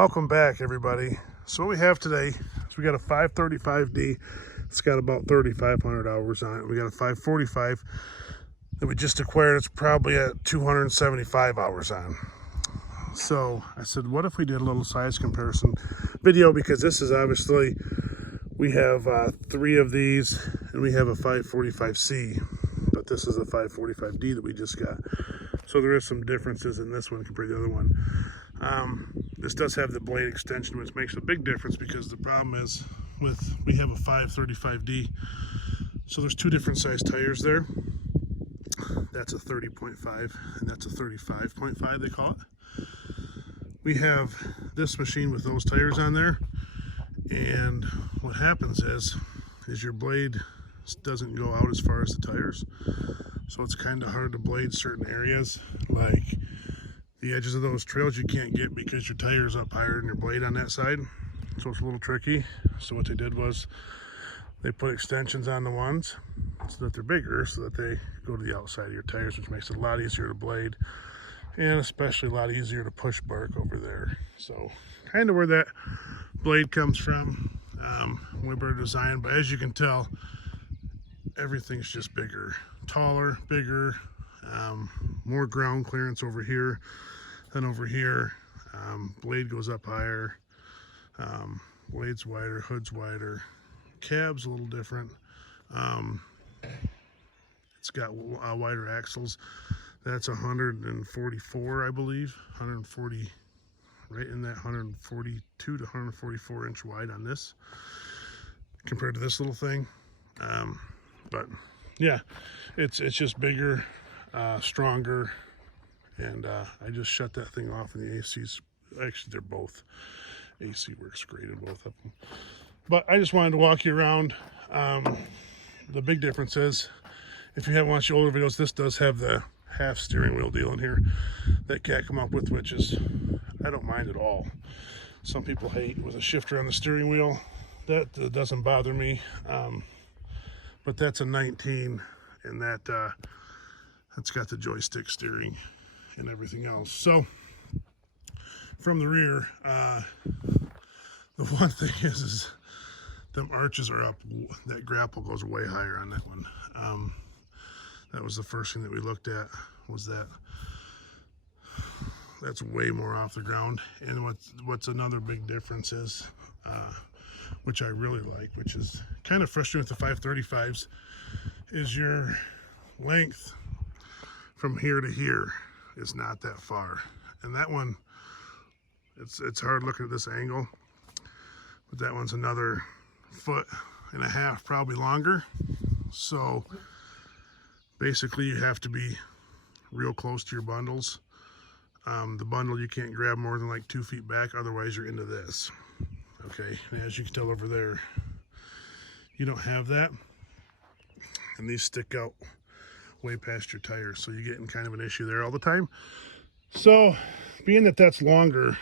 Welcome back, everybody. So what we have today is we got a 535D. It's got about 3,500 hours on it. We got a 545 that we just acquired. It's probably at 275 hours on. So I said, what if we did a little size comparison video? Because this is obviously, we have 3 of these, and we have a 545C, but this is a 545D that we just got. So there is some differences in this one compared to the other one. This does have the blade extension, which makes a big difference, because the problem is we have a 535D, so there's 2 different size tires there. That's a 30.5 and that's a 35.5, they call it. We have this machine with those tires on there, and what happens is your blade doesn't go out as far as the tires, so it's kind of hard to blade certain areas, like the edges of those trails you can't get because your tire's up higher than your blade on that side. So it's a little tricky. So what they did was they put extensions on the ones so that they're bigger, so that they go to the outside of your tires, which makes it a lot easier to blade, and especially a lot easier to push bark over there. So kind of where that blade comes from. Way better design, but as you can tell, everything's just bigger, taller, bigger, more ground clearance over here than over here. Blade goes up higher, blade's wider, hood's wider, cab's a little different. It's got wider axles. That's 144, I believe, 140, right in that 142 to 144 inch wide on this compared to this little thing. But yeah, it's just bigger, stronger, and I just shut that thing off, and the AC's actually, they're both, AC works great in both of them. But I just wanted to walk you around. The big difference is, if you haven't watched the older videos, this does have the half steering wheel deal in here that Cat come up with, which is, I don't mind at all. Some people hate with a shifter on the steering wheel. That doesn't bother me. But that's a 19, and that's got the joystick steering and everything else. So from the rear, the one thing is them arches are up. That grapple goes way higher on that one. That was the first thing that we looked at, was that's way more off the ground. And what's another big difference is, which I really like, which is kind of frustrating with the 535s, is your length from here to here is not that far. And that one, it's hard looking at this angle, but that one's another 1.5 feet probably longer. So basically you have to be real close to your bundles. The bundle, you can't grab more than like 2 feet back, otherwise you're into this. Okay, and as you can tell over there, you don't have that, and these stick out way past your tires, so you're getting kind of an issue there all the time. So being that that's longer,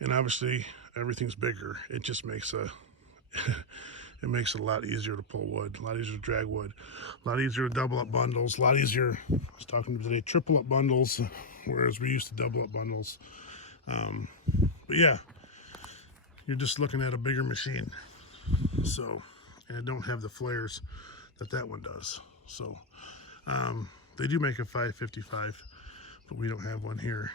and obviously everything's bigger, it just makes it makes it a lot easier to pull wood, a lot easier to drag wood, a lot easier to double up bundles, a lot easier, I was talking today, triple up bundles, whereas we used to double up bundles. But yeah, you're just looking at a bigger machine. So, and I don't have the flares that one does. So they do make a 555, but we don't have one here.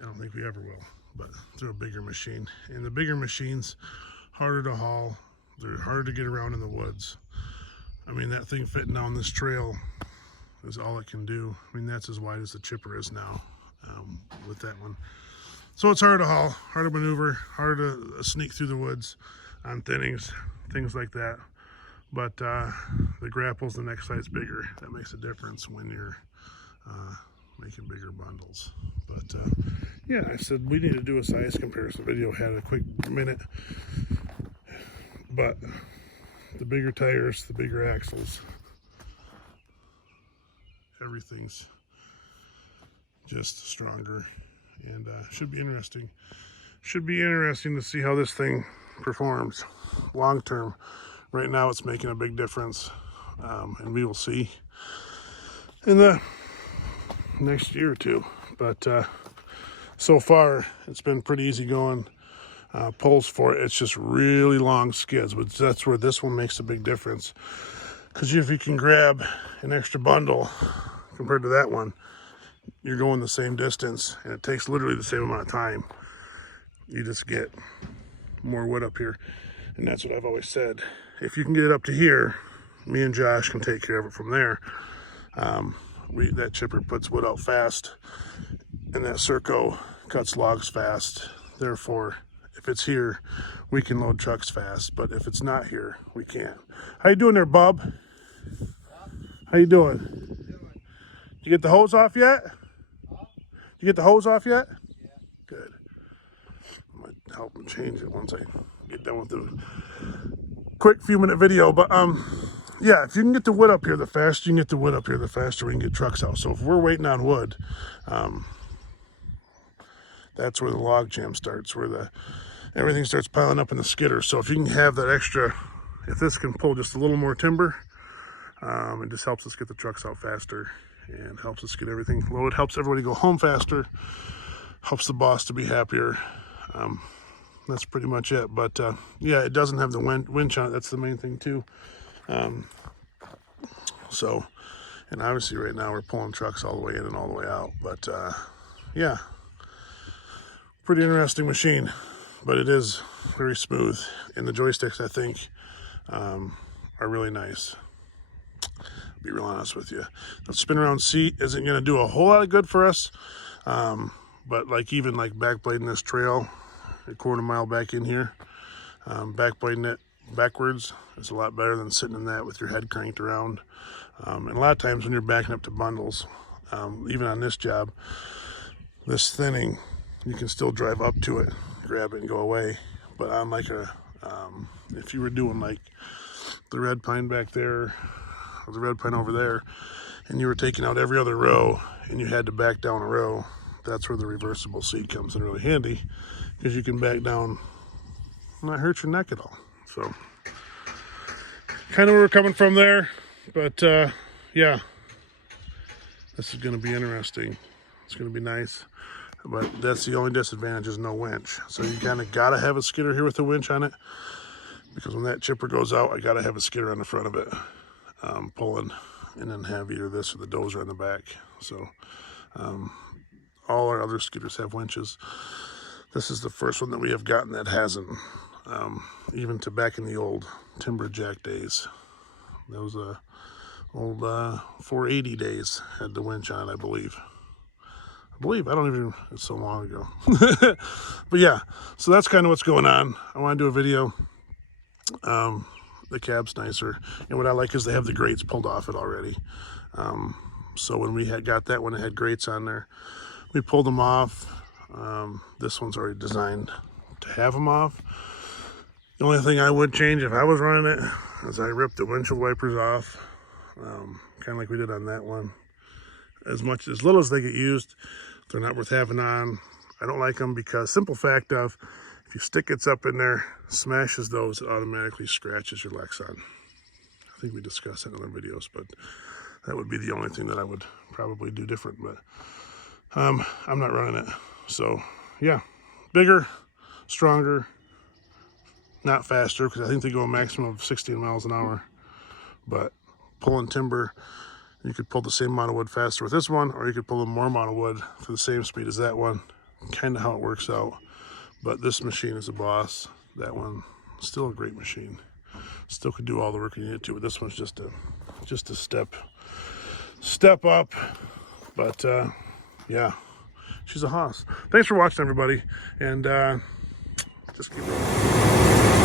I don't think we ever will, but they're a bigger machine, and the bigger machines harder to haul. They're harder to get around in the woods. I mean, that thing fitting down this trail is all it can do. I mean, that's as wide as the chipper is now with that one. So it's hard to haul, hard to maneuver, hard to sneak through the woods on thinnings, things like that. But the grapple's the next size bigger. That makes a difference when you're making bigger bundles. But yeah, I said we need to do a size comparison video. Had a quick minute. But the bigger tires, the bigger axles, everything's just stronger, and should be interesting. Should be interesting to see how this thing performs long term. Right now it's making a big difference, and we will see in the next year or two. But so far it's been pretty easy going. pulls for it. It's just really long skids, but that's where this one makes a big difference. Because if you can grab an extra bundle compared to that one, you're going the same distance, and it takes literally the same amount of time. You just get more wood up here, and that's what I've always said. If you can get it up to here, me and Josh can take care of it from there. That chipper puts wood out fast, and that Serco cuts logs fast. Therefore, if it's here, we can load trucks fast, but if it's not here, we can't. How you doing there, bub? How you doing? Did you get the hose off yet? Did you get the hose off yet? Yeah. Good. I might help him change it once I get done with the quick few-minute video, but yeah, if you can get the wood up here, the faster you can get the wood up here, the faster we can get trucks out. So if we're waiting on wood, that's where the log jam starts, where everything starts piling up in the skidder. So if you can have that extra, if this can pull just a little more timber, it just helps us get the trucks out faster and helps us get everything loaded, helps everybody go home faster, helps the boss to be happier. That's pretty much it. But yeah, it doesn't have the winch on it. That's the main thing too. So, and obviously right now we're pulling trucks all the way in and all the way out. But yeah, pretty interesting machine, but it is very smooth. And the joysticks, I think, are really nice. Be real honest with you. The spin around seat isn't going to do a whole lot of good for us. But even backblading this trail a quarter mile back in here, backblading it backwards is a lot better than sitting in that with your head cranked around. And a lot of times when you're backing up to bundles, even on this job, this thinning, you can still drive up to it, grab it and go away. But on if you were doing the red pine back there, or the red pine over there, and you were taking out every other row and you had to back down a row, that's where the reversible seat comes in really handy, because you can back down and not hurt your neck at all. So kind of where we're coming from there. But yeah, this is going to be interesting. It's going to be nice, but that's the only disadvantage, is no winch. So you kind of got to have a skidder here with a winch on it, because when that chipper goes out, I got to have a skidder on the front of it, pulling, and then have either this or the dozer on the back. So all our other skidders have winches. This is the first one that we have gotten that hasn't, even to back in the old timber jack days. Those old 480 days had the winch on, I believe. I don't even, it's so long ago. But yeah, so that's kind of what's going on. I want to do a video. The cab's nicer, and what I like is they have the grates pulled off it already. So when we got that one, it had grates on there. We pulled them off. This one's already designed to have them off. The only thing I would change if I was running it is I ripped the windshield wipers off, kind of like we did on that one. As little as they get used, they're not worth having on. I don't like them because, simple fact of, if your stick gets up in there, smashes those, it automatically scratches your Lexan. I think we discussed that in other videos, but that would be the only thing that I would probably do different. But I'm not running it. So yeah, bigger, stronger, not faster, because I think they go a maximum of 16 miles an hour. But pulling timber, you could pull the same amount of wood faster with this one, or you could pull a more amount of wood for the same speed as that one. Kind of how it works out. But this machine is a boss. That one, still a great machine. Still could do all the work you need to, but this one's just a step up. But yeah, she's a hoss. Thanks for watching, everybody, and just keep rolling.